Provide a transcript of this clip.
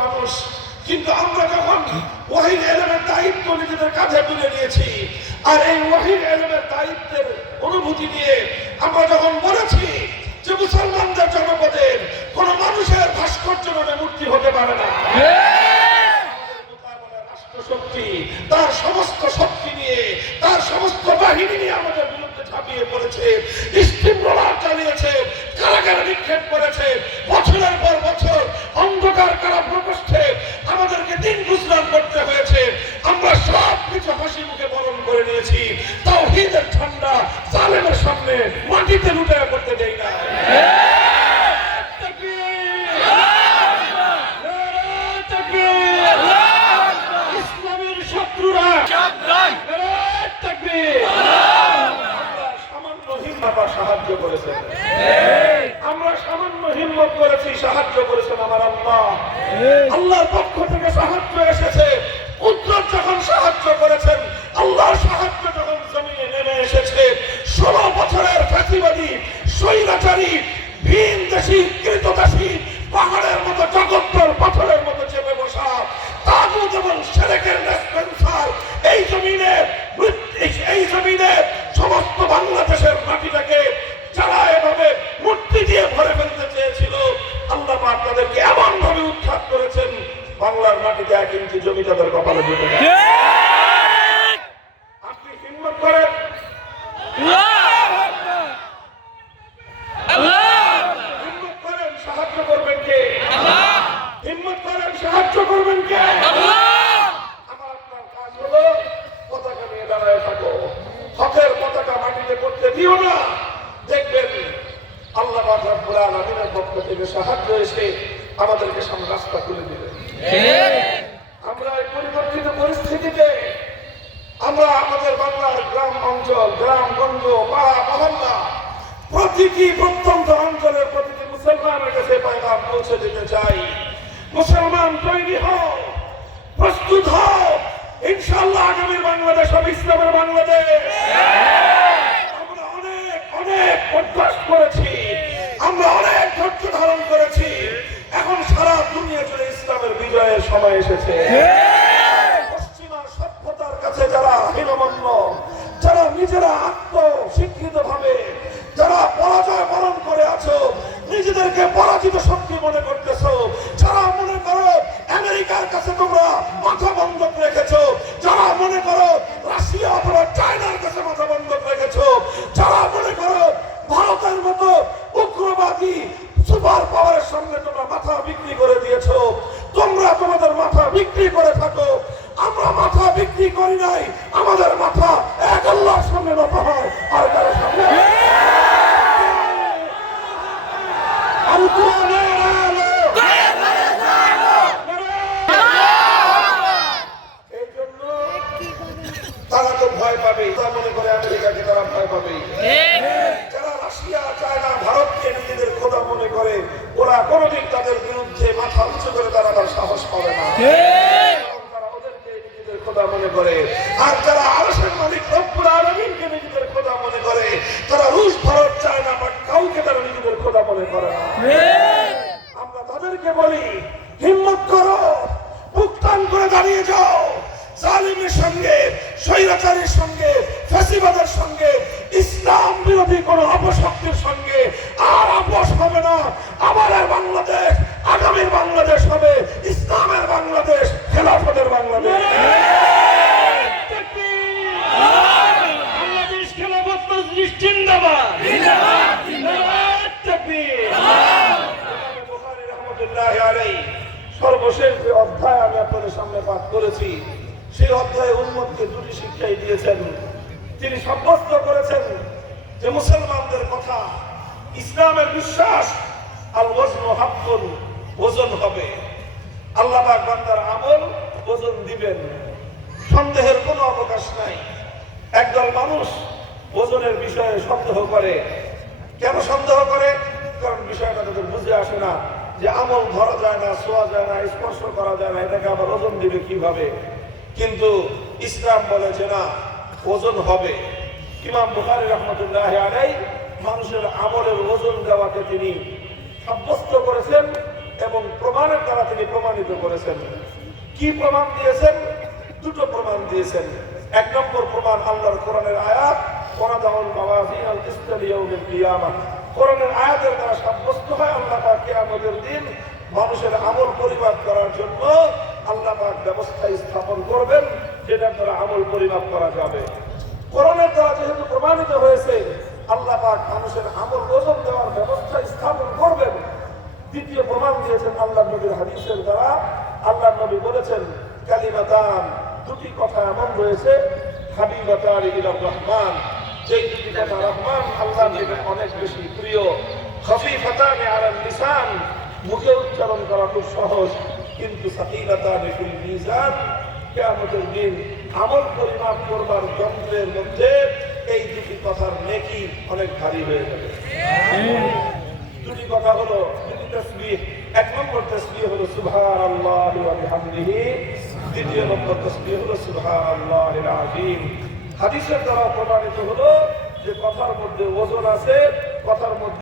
মানুষ, কিন্তু আমরা যখন ওয়াহির ইলমের দায়িত্ব নিজেদের কাঁধে তুলে নিয়েছি, আর এই ওয়াহির ইলমের দায়িত্বের অনুভূতি নিয়ে আমরা যখন বলেছি যে মুসলমানদের জনপদের কোন মানুষের ভাস্কর্য নামে মূর্তি হতে পারে না, রাষ্ট্রশক্তি তার সমস্ত শক্তি নিয়ে, তার সমস্ত বাহিনী নিয়ে আমাদের বিরুদ্ধে ঝাঁপিয়ে পড়েছে, স্টিমরোলার চালিয়েছে, কারাগারে নিক্ষেপ করেছে, বছরের পর বছর অন্ধকার কারা প্রকোষ্ঠে আমাদেরকে দিন গুজরান করতে হয়েছে। আমরা সব কিছু হাসি মুখে বরণ করে নিয়েছি, তাওহীদের ঠান্ডা জালেমের সামনে মাটিতে লুটে পড়তে দেই না। ইসলামের শত্রুরা সামান্য হিম্মত সাহায্য করেছেন, আমরা সামান্য হিম্মত করেছি, সাহায্য করেছেন আমার আল্লাহ। আল্লাহর পক্ষ থেকে সাহায্য এসেছে। কুদরত যখন সাহায্য করেছেন, আল্লাহর সাহায্য যখন জমিনে নেমে এসেছে, 16 বছরের ফ্যাসিবাদী স্বৈরাচারী ভিনদেশী কৃতদাসী পাহাড়ের মতো জগত্তর পাথরের মতো চেপে বসা তাগুত এবং শিরকের ডিসপেন্সার এই জমিনে সমস্ত বাংলাদেশের মাটিটাকে যারা এভাবে মূর্তি দিয়ে ভরে ফেলতে চেয়েছিল, আল্লাহ পাক তাদেরকে এমন ভাবে উৎখাত করেছেন, বাংলার মাটিতে 1 ইঞ্চি জমি তাদের কপালে জুটে যায়। আপনি হিম্মত করেন, হিম্মত করেন, সাহায্য করবেন কে? হিম্মত করেন, সাহায্য করবেন কে? আমার আপনার কাজ হলো পতাকা নিয়ে দাঁড়ায় থাকো, হকের পতাকা মাটিতে পড়তে দিও না। দেখবেন আল্লাহ পাক রব্বুল আলামিনের পক্ষ থেকে সাহায্য এসে আমাদেরকে সামনে রাস্তা খুলে দিবেন। আমরা এই পরিবর্তিত পরিস্থিতিতে আমরা আমাদের বাংলার গ্রাম অঞ্চল, গ্রামগঞ্জ, পাড়া মহল্লা, প্রতিটি প্রত্যন্ত অঞ্চলের প্রতিটি মুসলমানের কাছে পয়গাম পৌঁছে দিতে চাই। মুসলমান তৈরি হও, প্রস্তুত হও, ইনশাআল্লাহ আগামী বাংলাদেশ হবে ইসলামের বাংলাদেশ। আমরা অনেক অনেক অভ্যাস করেছি, আমরা অনেক ধৈর্য ধারণ করেছি, এখন সারা দুনিয়া জুড়ে ইসলামের বিজয়ের সময় এসেছে। পশ্চিমা সভ্যতার কাছে যারা হীনমন্য, যারা নিজেরা আত্মস্বীকৃত ভাবে যারা পরাজয় বরণ করে আছো, নিজেদেরকে পরাজিত শক্তি মনে করতেছো, যারা মনে করো আমেরিকার কাছে তোমরা মাথা বন্ধক রেখেছো, যারা মনে করো রাশিয়া অথবা চায়নার কাছে মাথা বন্ধক রেখেছো, যারা মনে করো ভারতের মতো উগ্রবাদী সুপার পাওয়ারের সামনে তোমরা মাথা বিক্রি করে দিয়েছো, তোমরা তোমাদের মাথা বিক্রি করে থাকো। আমরা মাথা বিক্রি করি নাই, আমাদের মাথা এক আল্লাহর সামনে নত হয়, আর কারো সামনে। এই জন্য তারা তো ভয় পাবে, তারা মনে করে আমেরিকাকে তারা ভয় পাবে। যারা রাশিয়া, চায়না, ভারতকে নিজেদের খোদা মনে করে, ওরা কোনোদিন তাদের বিরুদ্ধে মাথা উঁচু করে তারা তার সাহস পাবে না, তারা ওদেরকে নিজেদের খোদা মনে করে। আর যারা আরশের মালিক রব্বুল আলামিনকে নিজেদের খোদা মনে করে, তারা রুশ, ভারত, চায়না বা কাউকে তারা নিজেদের খোদা মনে করে না। আমরা তাদেরকে বলি, হিম্মত করো, বুক টান করে দাঁড়িয়ে যাও, জালিমের সঙ্গে, স্বৈরাচারীর সঙ্গে, ফ্যাসিবাদের সঙ্গে, ইসলাম বিরোধী কোন অপশক্তির সঙ্গে আর আপোষ হবে না। আমাদের বাংলাদেশ, আগামীর বাংলাদেশ হবে ইসলামের বাংলাদেশ, খেলাফতের বাংলাদেশ। বাংলাদেশ খেলাফত মজলিস জিন্দাবাদ, জিন্দাবাদ, জিন্দাবাদ, তাকবীর। বুখারী রাহমাতুল্লাহি আলাইহি সর্বশেষ যে অধ্যায় আমি আপনাদের সামনে পাঠ করেছি, সেই অধ্যায়ে উম্মতকে দুটি শিক্ষাই দিয়েছেন। তিনি সাব্যস্ত করেছেন যে মুসলমানদের কথা, ইসলামের বিশ্বাস, আল ওয়াজনু হাক্কুন, ওজন হবে। আল্লাহ পাক বান্দার আমল ওজন দিবেন, সন্দেহের কোনো অবকাশ নাই। একদল মানুষ ওজনের বিষয়ে সন্দেহ করে। কেন সন্দেহ করে? কারণ বিষয়টা তাদের বুঝে আসে না যে আমল ধরা যায় না, ছোঁয়া যায় না, স্পর্শ করা যায় না, এটাকে আবার ওজন দিবে কিভাবে। কিন্তু ইসলাম বলেছে না, ওজন হবে। ইমাম বুখারী রাহমাতুল্লাহি আলাইহি মানুষের আমলের ওজন দেওয়াকে তিনি সাব্যস্ত করেছেন এবং প্রমাণের দ্বারা তিনি প্রমাণিত করেছেন। কি প্রমাণ দিয়েছেন? দুটো প্রমাণ দিয়েছেন। এক নম্বর প্রমাণ আল্লাহর কোরআনের আয়াত, ওয়ানাদাউল মাওয়াজিন আল কিসত লিয়াউমিল কিয়ামাহ। কোরআনের আয়াতের দ্বারা সাব্যস্ত হয় আল্লাহ পাক কিয়ামতের দিন মানুষের আমল পরিমাপ করার জন্য আল্লাহ পাক ব্যবস্থা স্থাপন করবেন, যেটার দ্বারা আমল পরিমাপ করা যাবে। কোরআনের দ্বারা যেহেতু প্রমাণিত হয়েছে আল্লাহ পাক মানুষের আমল ওজন দেওয়ার ব্যবস্থা স্থাপন করবেন, দ্বিতীয় প্রমাণ দিয়েছেন আল্লাহ নবীর হাদিসের দ্বারা। আল্লাহ নবী বলেছেন কালিমাতান, দুটি কথা এমন রয়েছে, হাবিবাতান ইলার রহমান, যেই দুটি কথা রহমান আল্লাহ নবীর অনেক বেশি প্রিয়। খফিফাতান আলাল লিসান, মুখে উচ্চারণ করা খুব সহজ, কিন্তু সাকিলাতান ফিল মিজান, কিয়ামতের দিন আমল পরিমাপ করবার যন্ত্রের মধ্যে এই দুটি কথার নেকি অনেক ভারী হয়ে যাবে। দুটি কথা হলো দুটি তাসবিহ। এক নম্বর তাসবিহ হলো সুবহানাল্লাহি ওয়া বিহামদিহি, দ্বিতীয় নম্বর তাসবিহ হলো সুবহানাল্লাহিল আযীম। হাদিসের দ্বারা প্রমাণিত হলো যে কথার মধ্যে ওজন আছে, কথার মধ্যে